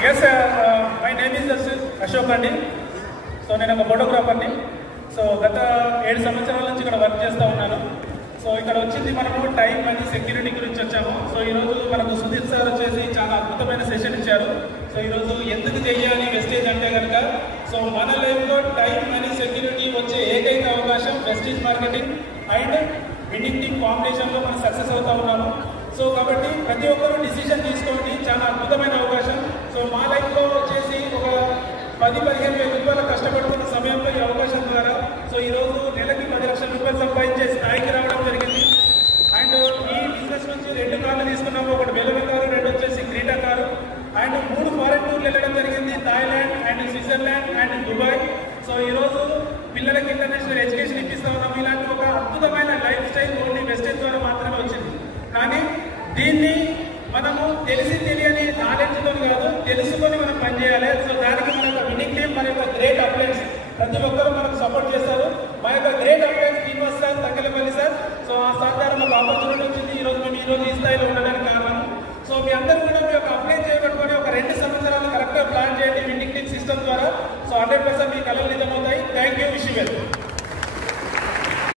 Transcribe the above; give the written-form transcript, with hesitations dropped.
Yes, my name is Ashok Andi. So నేను ఒక ఫోటోగ్రాఫర్ని. So గత 7 సంవత్సరాల నుంచి ఇక్కడ వర్క్ చేస్తూ ఉన్నాను. సో ఇక్కడ వచ్చింది మనము టైం మనీ సెక్యూరిటీ గురించి వచ్చాము. సో ఈరోజు మనకు సుధీర్ సార్ వచ్చేసి చాలా అద్భుతమైన సెషన్ ఇచ్చారు. సో ఈరోజు ఎందుకు చేయాలి వెస్టేజ్ అంటే కనుక సో మన లైఫ్లో టైం మనీ సెక్యూరిటీ వచ్చే ఏకైక అవకాశం వెస్టేజ్ మార్కెటింగ్ అండ్ విన్నింగ్ టీమ్ కాంపిటీషన్లో మనం సక్సెస్ అవుతూ ఉన్నాము. సో కాబట్టి ప్రతి ఒక్కరూ డిసిషన్ తీసుకోండి, చాలా అద్భుతమైన అవకాశం. సో మా లైఫ్లో వచ్చేసి ఒక 10-15 వేల రూపాయలు కష్టపడుతున్న సమయంలో ఈ అవకాశం ద్వారా సో ఈరోజు నెలకి 10 లక్షల రూపాయలు సంపాదించే స్థాయికి రావడం జరిగింది. అండ్ ఈ బిజినెస్ నుంచి 2 కార్లు తీసుకున్నాము, ఒకటి బెలూన్ కారు, 2 వచ్చేసి క్రీటా కారు అండ్ 3 ఫారెన్ టూర్లు వెళ్ళడం జరిగింది, Thailand and Switzerland and Dubai. So ఈరోజు పిల్లలకి ఇంటర్నేషనల్ ఎడ్యుకేషన్ ఇప్పిస్తూ ఉన్నాము. ఇలాంటి ఒక అద్భుతమైన లైఫ్ స్టైల్ ఓన్లీ వెస్టేజ్ ద్వారా మాత్రమే వచ్చింది. కానీ దీన్ని మనము తెలియని నాలెడ్జ్తో కాదు, తెలుసుకొని మనం పనిచేయాలి. సో దానికి మన యొక్క విన్నింగ్ టీమ్, మన యొక్క గ్రేట్ అప్లయన్స్ ప్రతి ఒక్కరూ మనకు సపోర్ట్ చేస్తారు. మా యొక్క great appliance Srinivas sir, Takkelapalli sir. So ఆ సార్ ద్వారా మాకు ఆపర్చునిటీ వచ్చింది. ఈరోజు మేము ఈ స్థాయిలో ఉండడానికి కారణం. సో మీ అందరూ కూడా మీ యొక్క అప్లై చేయబట్టుకొని ఒక 2 సంవత్సరాలు కరెక్ట్గా ప్లాన్ చేయండి విన్నింగ్ టీమ్ సిస్టమ్ ద్వారా. సో 100% మీ కళలు నిజమవుతాయి. Thank you, wish you well.